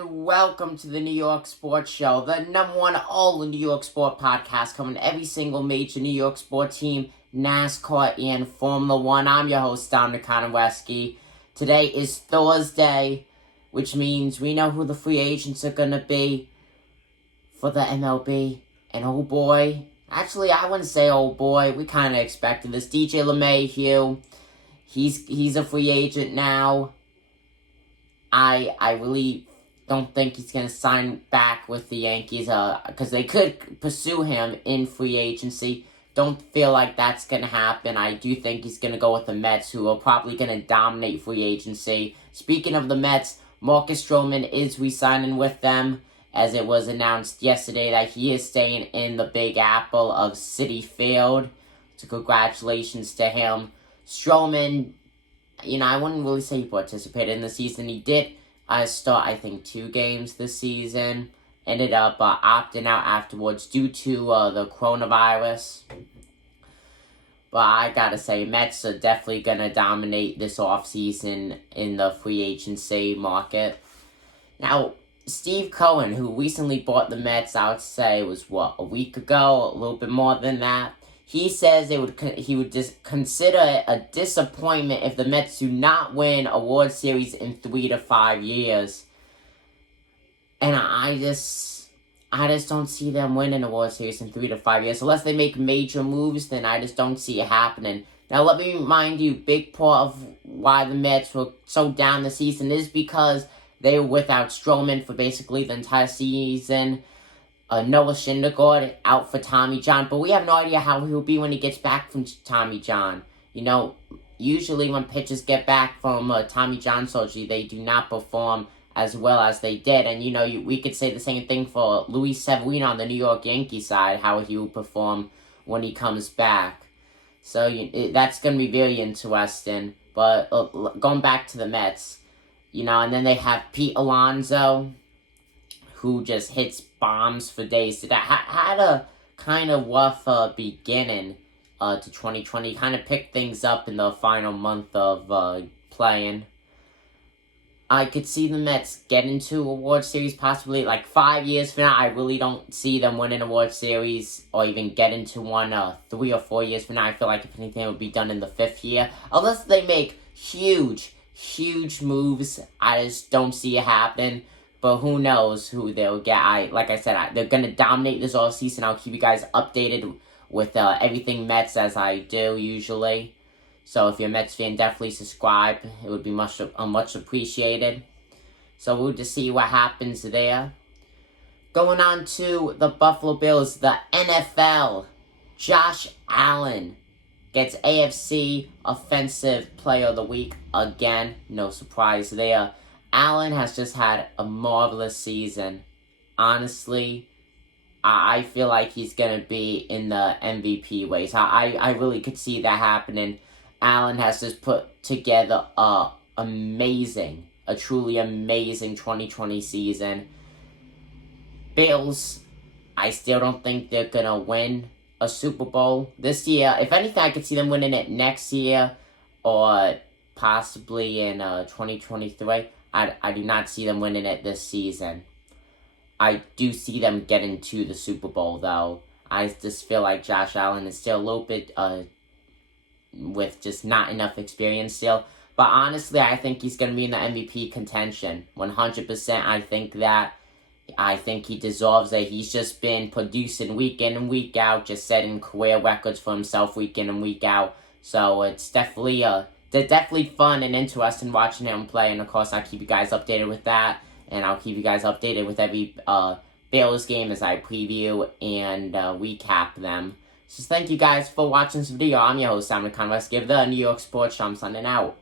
and welcome to the New York Sports Show, the number one all New York sport podcast covering every single major New York sport team, NASCAR, and Formula One. I'm your host, Dominic Konowski. Today is Thursday, which means we know who the free agents are going to be for the MLB. And oh boy, actually I wouldn't say oh boy, we kind of expected this. DJ LeMahieu, he's a free agent now. I really don't think he's going to sign back with the Yankees because they could pursue him in free agency. Don't feel like that's going to happen. I do think he's going to go with the Mets, who are probably going to dominate free agency. Speaking of the Mets, Marcus Stroman is re-signing with them, as it was announced yesterday that he is staying in the Big Apple of Citi Field. So congratulations to him. Stroman, I wouldn't really say he participated in the season. He did start, I think, 2 games this season. Ended up opting out afterwards due to the coronavirus. But I gotta say, Mets are definitely gonna dominate this offseason in the free agency market. Now, Steve Cohen, who recently bought the Mets, I would say it was, a week ago, a little bit more than that. He says he would just consider it a disappointment if the Mets do not win a World Series in 3 to 5 years. And I just don't see them winning a World Series in 3 to 5 years. Unless they make major moves, then I just don't see it happening. Now, let me remind you, big part of why the Mets were so down this season is because they were without Stroman for basically the entire season. Noah Syndergaard out for Tommy John, but we have no idea how he'll be when he gets back from Tommy John. Usually when pitchers get back from Tommy John surgery, they do not perform as well as they did. And, we could say the same thing for Luis Severino on the New York Yankees side, how he will perform when he comes back. So that's going to be very interesting. But going back to the Mets, and then they have Pete Alonso, who just hits bombs for days. Had a kind of rough beginning to 2020. Kind of picked things up in the final month of playing. I could see the Mets get into a World Series possibly 5 years from now. I really don't see them winning a World Series or even get into one 3 or 4 years from now. I feel like if anything, it would be done in the 5th year. Unless they make huge moves, I just don't see it happening. But who knows who they'll get. Like I said, they're going to dominate this all season. I'll keep you guys updated with everything Mets as I do usually. So if you're a Mets fan, definitely subscribe. It would be much appreciated. So we'll just see what happens there. Going on to the Buffalo Bills, the NFL. Josh Allen gets AFC Offensive Player of the Week again. No surprise there. Allen has just had a marvelous season. Honestly, I feel like he's going to be in the MVP race. I really could see that happening. Allen has just put together a truly amazing 2020 season. Bills, I still don't think they're going to win a Super Bowl this year. If anything, I could see them winning it next year or possibly in 2023. I do not see them winning it this season. I do see them getting to the Super Bowl, though. I just feel like Josh Allen is still a little bit with just not enough experience still. But honestly, I think he's going to be in the MVP contention. 100%, I think he deserves it. He's just been producing week in and week out, just setting career records for himself week in and week out. So it's definitely they're definitely fun and interesting watching him play. And of course, I'll keep you guys updated with that. And I'll keep you guys updated with every Bills game as I preview and recap them. So thank you guys for watching this video. I'm your host, Dominic Conway. Give the New York Sports Show. I'm signing out.